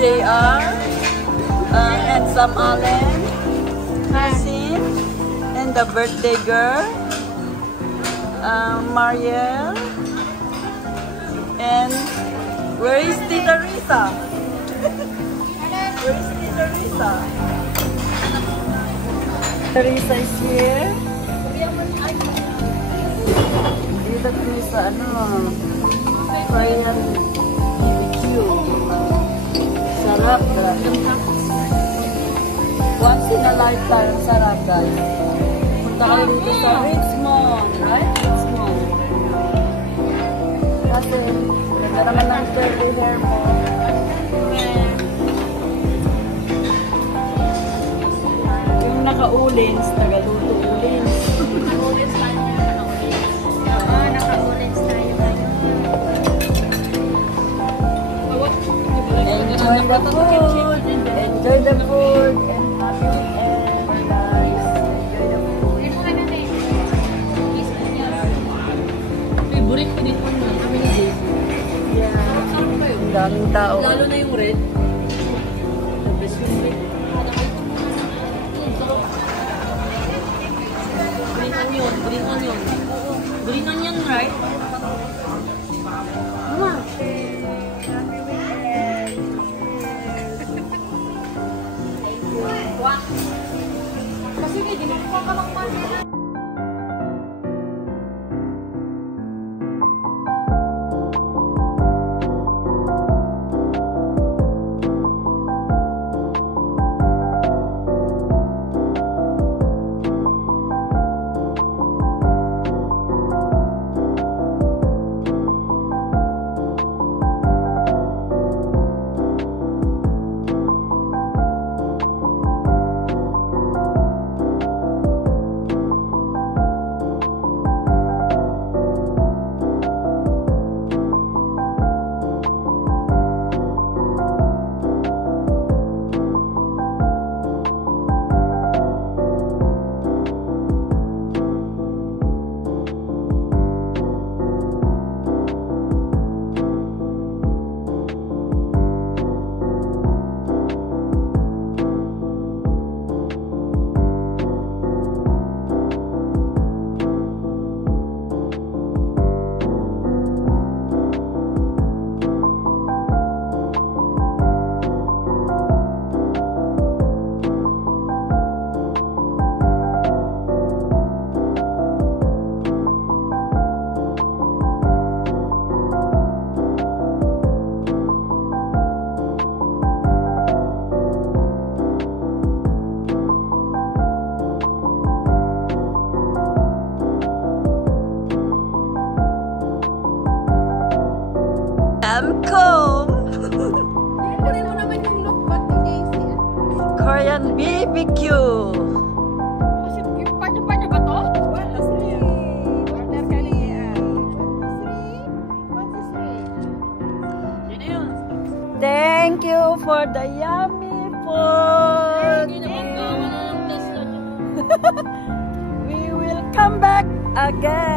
JR, and Sam Allen, Hasin, and the birthday girl, Mariel, and where is Tita Risa? Where is Tita Risa? Teresa is here. Tita Teresa, Korean BBQ. Sarap, once in a lifetime, sarap guys. Punta kayo dito sa Richmond, right? Richmond. Kasi, nagkaraman ng curly hair mo. Yung naka-ulins, nagaluto ulins. Naka-ulins tayo ngayon. Naka-ulins tayo ngayon. Enjoy the food. Enjoy the food. And happy weekend, guys. Enjoy the food. Favorite ko dito na. Kami ni Dave. Yeah. Ang daming tao. Lalo na yung red. The best yung red. Green onion. Green onion. Green onion, right? Mama. Kasi hindi mo ka lang man. Korean BBQ. Yung part-part ba to? Order ka niya. Thank you for the yummy food. We will come back again.